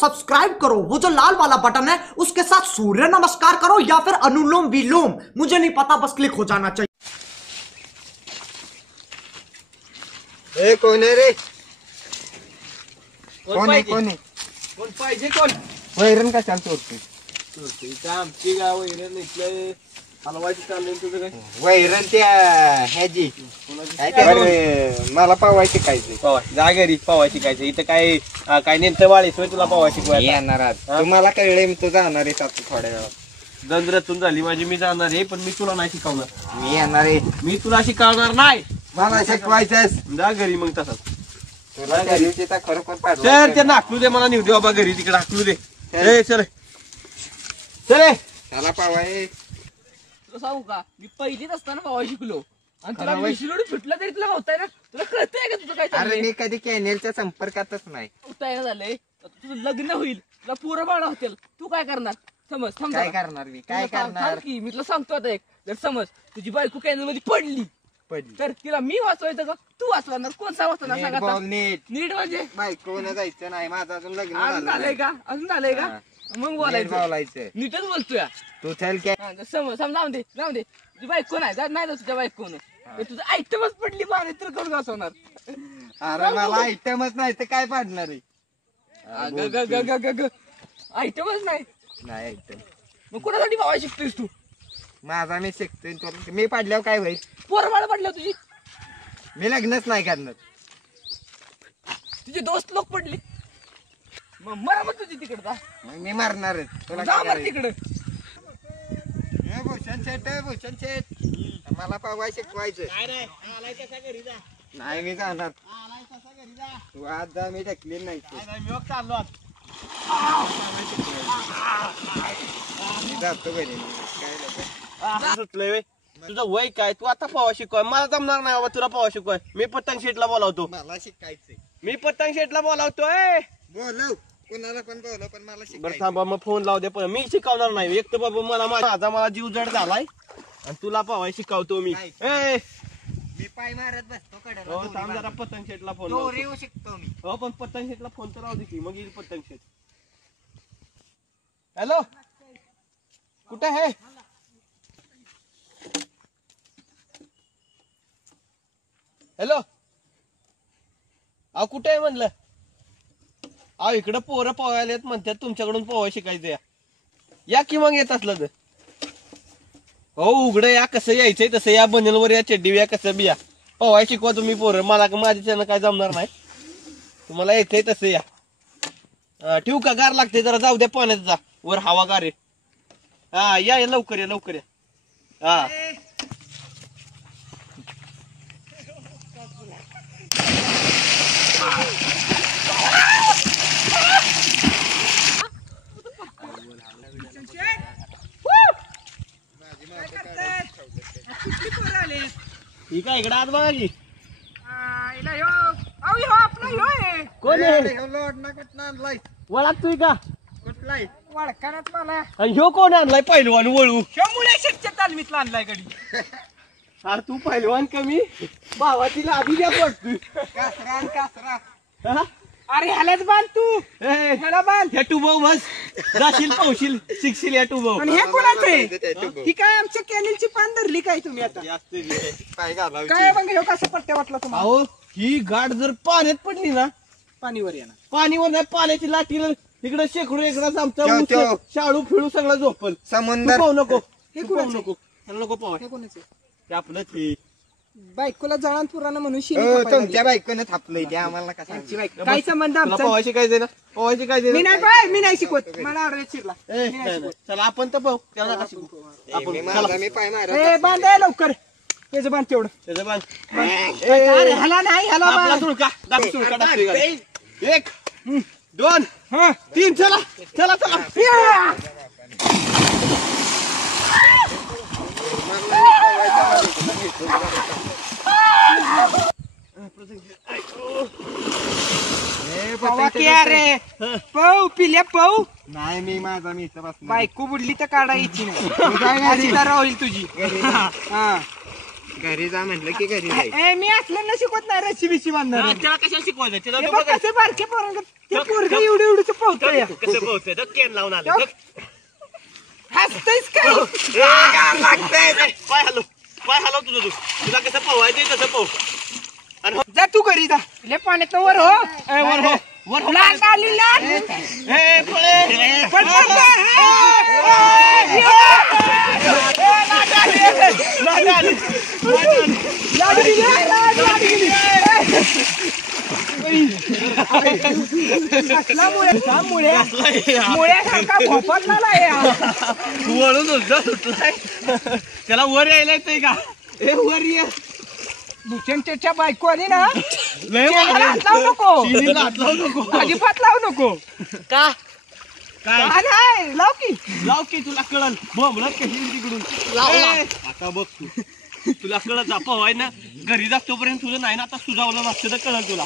Subscribe करो, वो जो लाल वाला बटन है उसके साथ सूर्य नमस्कार करो या फिर अनुलोम विलोम, मुझे नहीं पता, बस क्लिक हो जाना चाहिए। ए कोण आहे रे? कोण आहे? कोण पाहिजे? कोण वैरण का चालतो आमची गाव वैरण इथलं हलवायची चाललंय तुझं काय? वैरण त्या ह्याची मला पावायची काय जा घरी पवा शिकायचं इथं काय नेमकं वाळीस तुला पवा शिकवायला येणार आज. तुम्हाला कळले तू जाणार आहे आता थोड्या वेळात. दंद्रातून झाली माझी, मी जाणार आहे पण मी तुला नाही शिकवणार. मी येणार आहे, मी तुला शिकवणार नाही. मला शिकवायचंच. जा घरी मग तसंच. तुला त्या दिवशी तर खरोखर पाडलं. सर ते नाकलू दे, मला नेऊ दे बाबा घरी, तिकडे हाकलू दे. ए चल चल त्याला पावाय. तुला सांगू का, मी पहिलीत असताना पावा शिकलो आणि तुला विसरून फुटलं तरी तुला होताय ना. तुला कळतंय का तुझं काय अरे चाललंय? मी कधी कॅनेलच्या संपर्कातच नाही. होताय ना झालंय. तुझं लग्न होईल, तुला पोरं बाळ होतील, तू काय करणार? समज काय करणार मी? काय करणार? की मी तुला सांगतो आता एक, जर समज तुझी बायको कॅनल मध्ये पडली तर तिला मी वाचवायचं का तू वाचवणार? कोण वाचवणार सांग नीट आता? बोल, नीट. नीट म्हणजे बायकोनं जायचं नाही, माझं अजून लग्न अजून झालंय झालं का? अजून झालंय का? मग बोलायचं, बोलायचं. नीटच बोलतोय. तू चल काय समज लावून दे तुझी बायको नाही नाही तुझ्या बायकोनं तुझं आयटमच पडली बाहेर तर करून वाचवणार. अरे मला आयटमच नाही तर काय पाडणार आहे? आयटमच नाही नाही आयटम. मग कोणासाठी भावा शिकतोयस तू? माझा मी शिकतोय, मी पाडल्यावर काय होईल? पोरबाळ पडल्या तुझी, मी लग्नच नाही करणार. तुझे दोस्त लोक पडले, मग मरा मग तुझी तिकडे जा. मग मी मारणारच. तुला जा काय मग करायचं? तिकडे. भूषण शेठ मला पावाय शिकवायचं. नाही मी जाणार. तू आज जा, मी ढकलेल नाही. मी जातो घरी. काय सुटलंय तुझं वय काय? तू आता पवा शिकवाय मला जमणार नाही बाबा. तुला पवा शिकवाय मी पतंग शेटला बोलावतो. मला शिकायचंय. मी पतंग शेटला बोलावतोय. बोलव, कोणाला पण बोलव, पण मला बरं शिकायचं. थांबा, मग फोन लावू दे. पण मी शिकवणार नाही. एक तर बाबा मला जीव जड झालाय आणि तुला पवाय शिकवतो मी. ए मी पाय मारत बसतो कडेला. हो थांब जरा, पतंग शेटला फोन दोरी लावतो. शिकतो मी. हो पण पतंग शेटला फोन तर राहू दे की, मग येईल पतंग शेट. हॅलो कुठे आहे? हॅलो अहो कुठे आहे म्हणलं? अहो इकडं पोरं पोहायला येत म्हणतात, तुमच्याकडून पोहाय शिकायचं या की मग येत असलं तर. हो उघडं या, कसं यायचंय तसं या, बनेलवर या, चड्डी या, कसं बी या. पोहाय शिकवा तुम्ही पोरं, मला माझ्याच्यानं काय जमणार नाही. तुम्हाला यायचंय तसं या. ठेवू का? गार लागते जरा, जाऊ द्या पाण्यात जा, वर हवा गार आहे. हा या लवकर या, लवकर या. हा ठीक आहे, इकडे आत बघा की. कोण आहे? वळात का? कुठलाय? आणि ह्यो कोण आणलाय पहिलवान वळू? तालमीतला आणलाय गडी. अरे तू पहिलवान कमी भावाची लाभी द्या पडतोय. कासरा. अरे ह्यालाच बांध तू, ए, ह्याला बांध. ह्या टुबव बस जाशील, पावशील, शिकशील या टुबव. आणि हे कोणाचं आहे? ही काय आमच्या कॅनेलची पान धरली काय तुम्ही आता? पाय घालावची. काय मग हे कसं पट्ट्या वाटलं तुम्हाला? अहो ही गाठ जर पाण्यात पडली ना, पाणीवर येणार. पाणीवर नाही, पाण्याची लाठी इकडे शेकडो एकदाच आमचा त्यो, ऊस, त्यो. शाळू फिळू सगळं झोपल. तू समुंदर. पाहू नको, हे तू पाहू कोणाचं? नको, ह्याला नको पाहाय. हे कोणाचं? ते आपलंच हे. बायकोला जळान पुराणा म्हणून शिवी हो, कापायला तुमच्या बायकोनं थापलंय ते आम्हाला कसं लागली. सांगू? काय संबंध तुला आमचा? पोहाय शिकायचंय ना? पोहाय शिकायचंय मी ना? नाही पाय, मी नाही शिकवत. मला आडवे चिरला. ए, नाही, नाही. चला आपण तर पाहू, त्याला नका शिकू. मी चला. माझा मी पाय मारत. ए बांध आहे लवकर. त्याचं बांध तेवढं. त्याचं बांध. अरे ह्याला नाही, ह्याला आपला बांध. तुळका दाब, तुळका दाब, तुळका. 1 2 3 चला चला चला. पवा की अरे पाऊ पिल्या पाऊ. नाही मी माझा मी इथं बसणार. बायको बुडली तर काढायची नाही. अशी तर राहील तुझी. हा घरी जा म्हटलं की घरी जाय. ए, मी असलं ना शिकवत नाही रशी बिशी बांधणार त्याला कशा शिकवायचं त्याला हे तो बघ बघा. कसे बारके पोरं ते पोरग एवढं पोहतोय कसं पोहतोय तर केन लावून आले हसतोयस काय पाय हलव तुझं तू तुला कसं पोहायचं तसं पोह जा तू घरी जा ले पाण्यात वर हो वर हो वर हो लाट आली लाट ए पळे पळ, पळ, पळ. लाट गेली, लाट गेली. कसला मुळ्यासारखा भोपटला वळून सुटलाय त्याला वर यायला येतंय का ए वर ये दुष्यंतच्या बायको आली ना लय चेहरा हात लावू नको चिनीला हात लावू नको अजिबात लावू नको का काय नाही लाव की लाव की तुला कळल बोंबलत कशी तिकडून ए, आता बघ तू तुला कळत जा पोहाय ना घरी जातोपर्यंत तुझं नाही ना आता सुजावलं नसतं तर कळल तुला